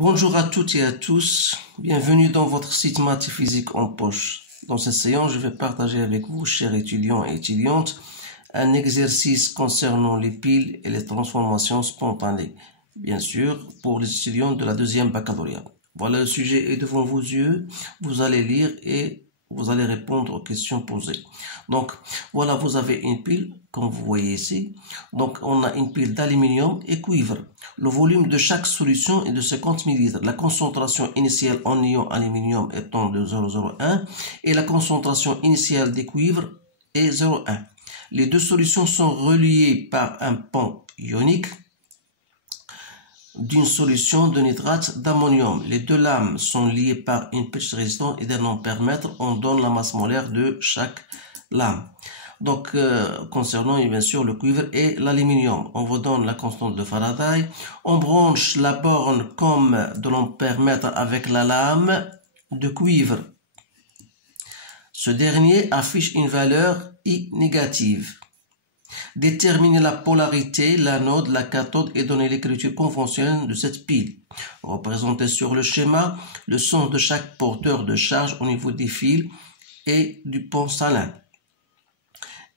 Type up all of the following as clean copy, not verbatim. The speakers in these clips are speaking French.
Bonjour à toutes et à tous, bienvenue dans votre site Maths et Physique en poche. Dans cette séance, je vais partager avec vous, chers étudiants et étudiantes, un exercice concernant les piles et les transformations spontanées, bien sûr, pour les étudiants de la deuxième baccalauréat. Voilà, le sujet est devant vos yeux, vous allez lire et vous allez répondre aux questions posées. Donc, voilà, vous avez une pile, comme vous voyez ici. Donc, on a une pile d'aluminium et cuivre. Le volume de chaque solution est de 50 ml. La concentration initiale en ion aluminium étant de 0,01 et la concentration initiale des cuivres est 0,1. Les deux solutions sont reliées par un pont ionique d'une solution de nitrate d'ammonium. Les deux lames sont liées par une petite résistance et d'un ampèremètre. On donne la masse molaire de chaque lame. Donc, concernant bien sûr le cuivre et l'aluminium, on vous donne la constante de Faraday. On branche la borne comme de l'ampèremètre avec la lame de cuivre. Ce dernier affiche une valeur I négative. Déterminer la polarité, l'anode, la cathode et donner l'écriture conventionnelle de cette pile. Représenter sur le schéma le sens de chaque porteur de charge au niveau des fils et du pont salin.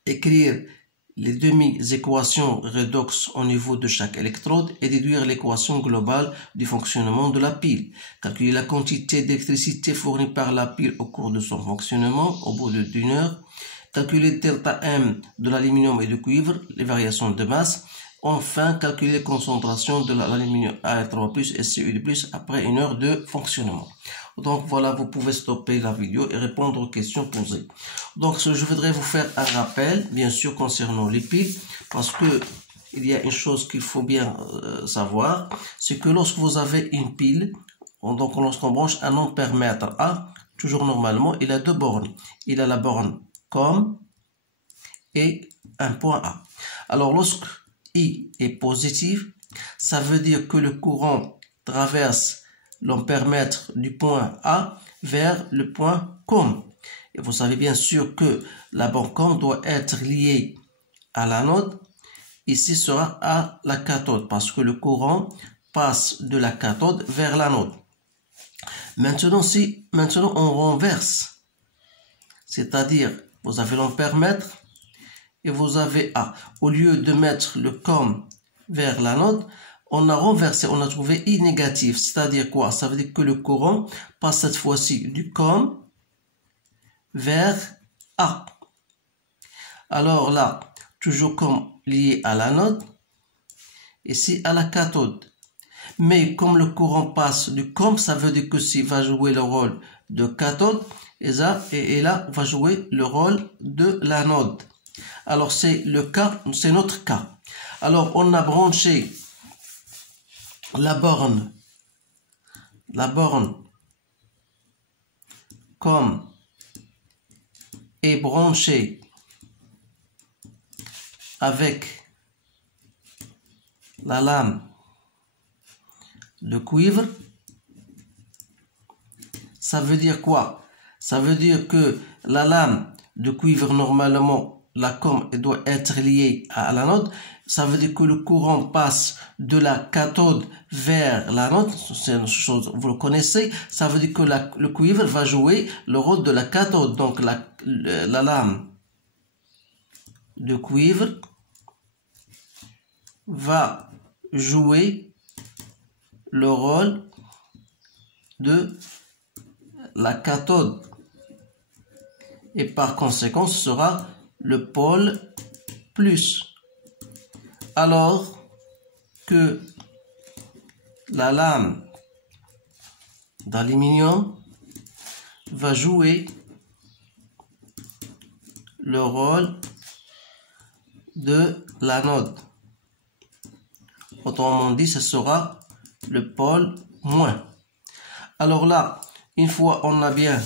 Écrire les demi-équations redox au niveau de chaque électrode et déduire l'équation globale du fonctionnement de la pile. Calculer la quantité d'électricité fournie par la pile au cours de son fonctionnement au bout d'une heure. Calculer delta M de l'aluminium et du cuivre, les variations de masse. Enfin, calculer les concentrations de l'aluminium Al3+ et Cu2+ après une heure de fonctionnement. Donc voilà, vous pouvez stopper la vidéo et répondre aux questions posées. Donc je voudrais vous faire un rappel, bien sûr, concernant les piles, parce que il y a une chose qu'il faut bien savoir, c'est que lorsque vous avez une pile, donc lorsqu'on branche un ampèremètre A, toujours normalement, il a deux bornes. Il a la borne COM et un point A. Alors lorsque I est positif, ça veut dire que le courant traverse l'ampèremètre du point A vers le point COM. Et vous savez bien sûr que la borne COM doit être liée à l'anode. Ici sera à la cathode parce que le courant passe de la cathode vers l'anode. Maintenant on renverse, c'est-à-dire vous avez l'ampèremètre et vous avez A. Au lieu de mettre le COM vers l'anode, on a renversé, on a trouvé I négatif. C'est-à-dire quoi? Ça veut dire que le courant passe cette fois-ci du COM vers A. Alors là, toujours COM lié à l'anode, ici à la cathode. Mais comme le courant passe du COM, ça veut dire que s'il va jouer le rôle de cathode, et là, va jouer le rôle de l'anode. Alors c'est le cas, c'est notre cas. Alors on a branché la borne COM est branchée avec la lame de cuivre. Ça veut dire quoi? Ça veut dire que la lame de cuivre, normalement, la COM doit être liée à l'anode. Ça veut dire que le courant passe de la cathode vers l'anode. C'est une chose, vous le connaissez. Ça veut dire que le cuivre va jouer le rôle de la cathode. Donc la lame de cuivre va jouer le rôle de la cathode. Et par conséquent, ce sera le pôle plus. Alors que la lame d'aluminium va jouer le rôle de l'anode. Autrement dit, ce sera le pôle moins. Alors là, une fois on a bien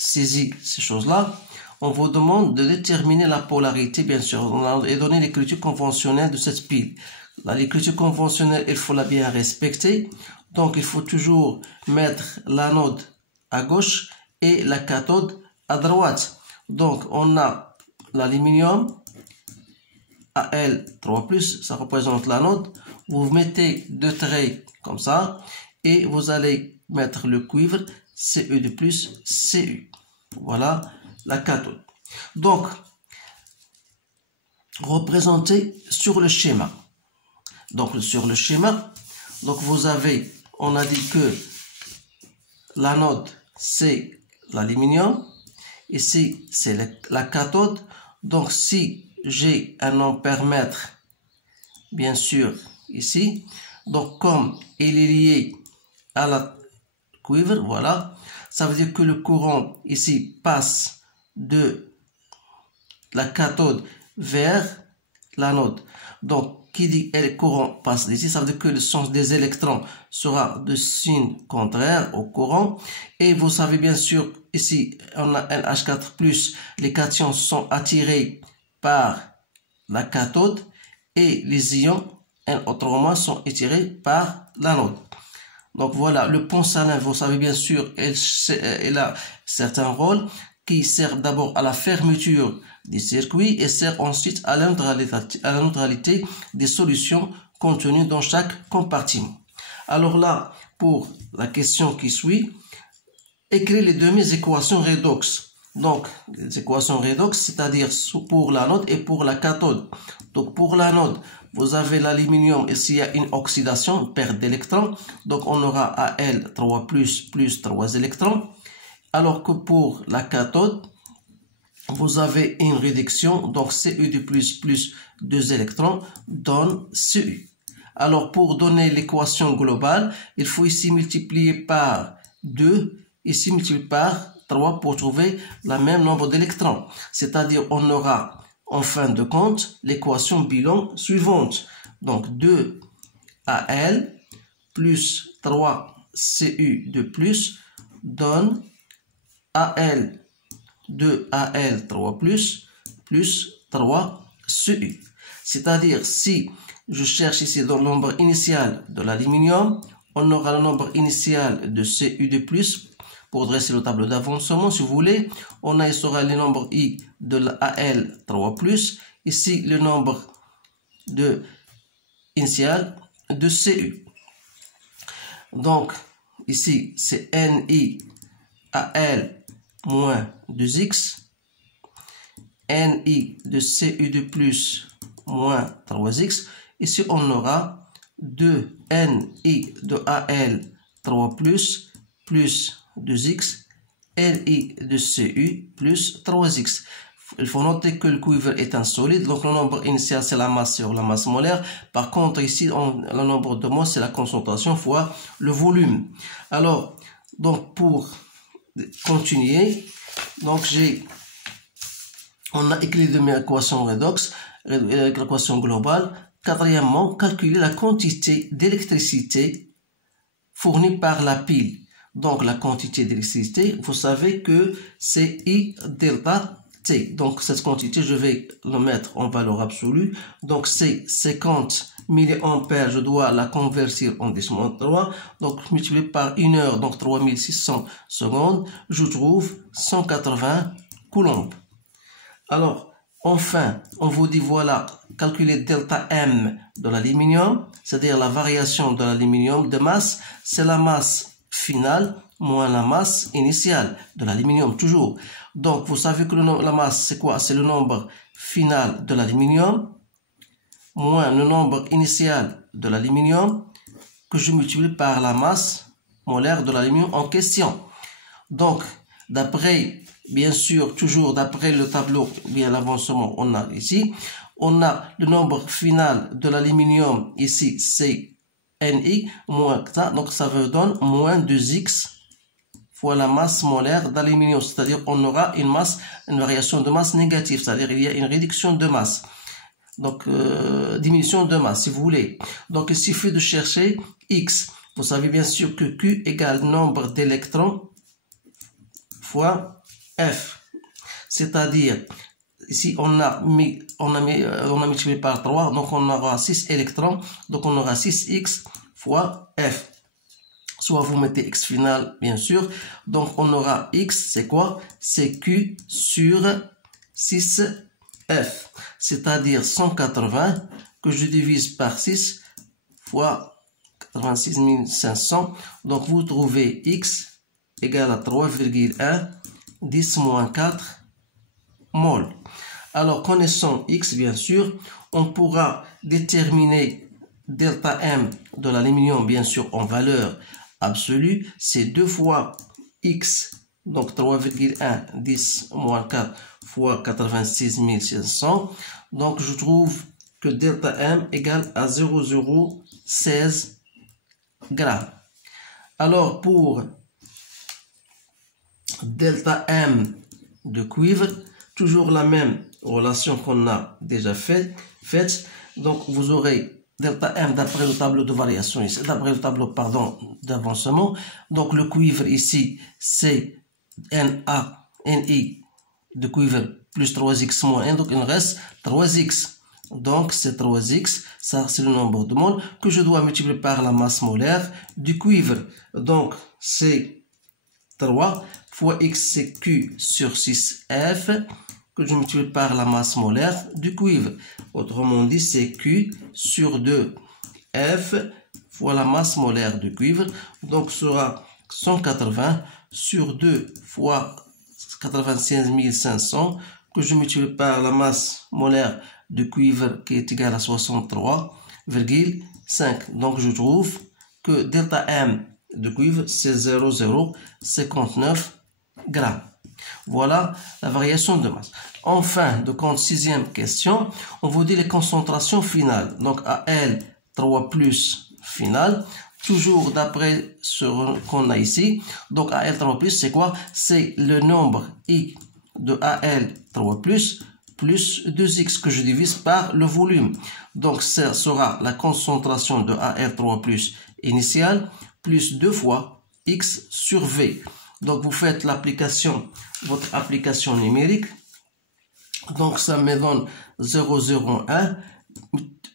saisi ces choses-là, on vous demande de déterminer la polarité, bien sûr, et donner l'écriture conventionnelle de cette pile. L'écriture conventionnelle, il faut la bien respecter. Donc, il faut toujours mettre l'anode à gauche et la cathode à droite. Donc, on a l'aluminium, Al3+, ça représente l'anode. Vous mettez deux traits comme ça. et vous allez mettre le cuivre CE de plus CU. Voilà la cathode. Donc, représenté sur le schéma. Donc, sur le schéma, donc vous avez, on a dit que l'anode, c'est l'aluminium. Ici, c'est la cathode. Donc, si j'ai un ampère-mètre, bien sûr, ici, donc comme il est lié à la cuivre, voilà, ça veut dire que le courant ici passe de la cathode vers l'anode. Donc, qui dit que le courant passe d'ici, ça veut dire que le sens des électrons sera de signe contraire au courant. Et vous savez bien sûr, ici, on a NH4+, les cations sont attirés par la cathode et les ions, autrement, sont attirés par l'anode. Donc voilà, le pont salin, vous savez bien sûr, il a certains rôles qui servent d'abord à la fermeture des circuits et sert ensuite à la neutralité des solutions contenues dans chaque compartiment. Alors là, pour la question qui suit, écrire les demi-équations redox. Donc, les équations redox, c'est-à-dire pour l'anode et pour la cathode. Donc, pour l'anode, vous avez l'aluminium et s'il y a une oxydation, perte d'électrons. Donc, on aura Al3+, plus 3 électrons. Alors que pour la cathode, vous avez une réduction, donc Cu de plus 2 électrons donne Cu. Alors, pour donner l'équation globale, il faut ici multiplier par 2, ici multiplier par 3 pour trouver le même nombre d'électrons. C'est-à-dire, on aura en fin de compte l'équation bilan suivante. Donc, 2Al plus 3Cu de plus donne Al 2Al3 plus 3Cu. C'est-à-dire, si je cherche ici dans le nombre initial de l'aluminium, on aura le nombre initial de Cu de plus pour dresser le tableau d'avancement, si vous voulez. On a ici le nombre I de l'Al3+, ici le nombre de initial de Cu. Donc, ici, c'est Ni Al moins 2x, Ni de Cu de plus moins 3x. Ici, on aura 2Ni de Al3 plus 2x, Li de Cu plus 3x. Il faut noter que le cuivre est un solide, donc le nombre initial c'est la masse sur la masse molaire. Par contre ici, le nombre de moles c'est la concentration fois le volume. Alors, donc pour continuer, donc on a écrit les demi-équations redox, l'équation globale. Quatrièmement, calculer la quantité d'électricité fournie par la pile. Donc la quantité d'électricité, vous savez que c'est I delta T. Donc cette quantité, je vais le mettre en valeur absolue. Donc c'est 50 mA, je dois la convertir en 10-3. Donc multiplié par 1 heure, donc 3600 secondes, je trouve 180 coulombs. Alors, enfin, on vous dit voilà, calculer delta M de l'aluminium, c'est-à-dire la variation de l'aluminium de masse, c'est la masse finale moins la masse initiale de l'aluminium, toujours. Donc, vous savez que la masse, c'est quoi? C'est le nombre final de l'aluminium moins le nombre initial de l'aluminium que je multiplie par la masse molaire de l'aluminium en question. Donc, d'après, bien sûr, toujours d'après le tableau, bien l'avancement, on a ici, on a le nombre final de l'aluminium, ici, c'est Ni, moins ça, donc ça veut donner moins 2x fois la masse molaire d'aluminium, c'est-à-dire on aura une variation de masse négative, c'est-à-dire il y a une réduction de masse. Donc, diminution de masse, si vous voulez. Donc, il suffit de chercher X. Vous savez bien sûr que Q égale nombre d'électrons fois F. C'est-à-dire, ici, on a multiplié par 3, donc on aura 6 électrons, donc on aura 6X fois F. Soit vous mettez X final, bien sûr. Donc, on aura X, c'est quoi? C'est Q sur 6F. C'est-à-dire 180 que je divise par 6 fois 86 500. Donc, vous trouvez X égale à 3,1 10 moins 4 mol. Alors, connaissant X, bien sûr, on pourra déterminer delta M de l'aluminium, bien sûr, en valeur absolue. C'est 2 fois X, donc 3,1 10 moins 4 fois 86 500. Donc, je trouve que delta M égale à 0,016 grammes. Alors, pour delta M de cuivre, toujours la même relation qu'on a déjà faite. Donc, vous aurez delta M d'après le tableau de variation ici, d'après le tableau, pardon, d'avancement. Donc, le cuivre ici, c'est NI de cuivre plus 3x moins 1. Donc, il me reste 3x. Donc, c'est 3x, ça c'est le nombre de moles que je dois multiplier par la masse molaire du cuivre. Donc, c'est 3 fois x, c'est Q sur 6F, que je multiplie par la masse molaire du cuivre. Autrement dit, c'est Q sur 2F fois la masse molaire du cuivre. Donc, ce sera 180 sur 2 fois 85 500, que je multiplie par la masse molaire de cuivre qui est égale à 63,5. Donc, je trouve que delta M de cuivre, c'est 0,059 grammes. Voilà la variation de masse. Enfin, de compte sixième question, on vous dit les concentrations finales. Donc, AL 3 plus finale, toujours d'après ce qu'on a ici. Donc, AL 3 plus, c'est quoi? C'est le nombre I de AL 3 plus 2x que je divise par le volume. Donc, ça sera la concentration de AR3 plus initiale plus 2 fois x sur V. Donc, vous faites l'application, votre application numérique. Donc, ça me donne 0,01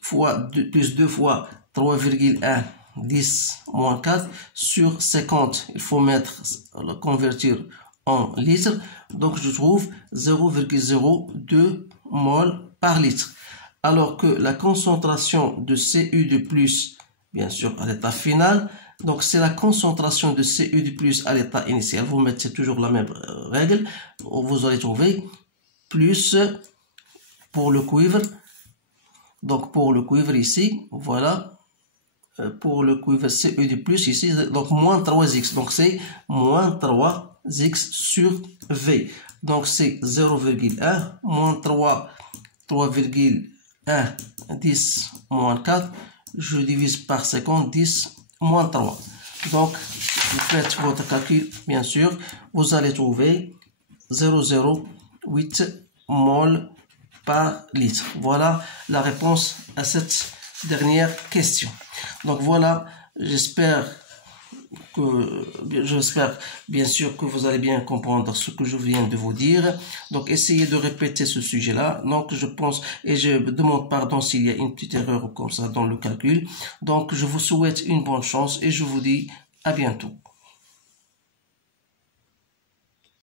fois plus 2 fois 3,1 10 moins 4 sur 50. Il faut le convertir en litres. Donc, je trouve 0,02 mol par litre. Alors que la concentration de Cu de plus, bien sûr, à l'état final, donc c'est la concentration de Cu de plus à l'état initial. Vous mettez toujours la même règle. Vous allez trouver plus pour le cuivre. Donc, pour le cuivre ici, voilà. Pour le cuivre Cu de plus ici, donc moins 3x. Donc, c'est moins 3x sur V. Donc, c'est 0,1 moins 3,1 10 moins 4. Je divise par 50, 10 moins 3. Donc, vous faites votre calcul, bien sûr. Vous allez trouver 0,08 mol par litre. Voilà la réponse à cette dernière question. Donc voilà, j'espère bien sûr que vous allez bien comprendre ce que je viens de vous dire. Donc essayez de répéter ce sujet-là. Donc je pense, et je demande pardon s'il y a une petite erreur comme ça dans le calcul. Donc je vous souhaite une bonne chance et je vous dis à bientôt.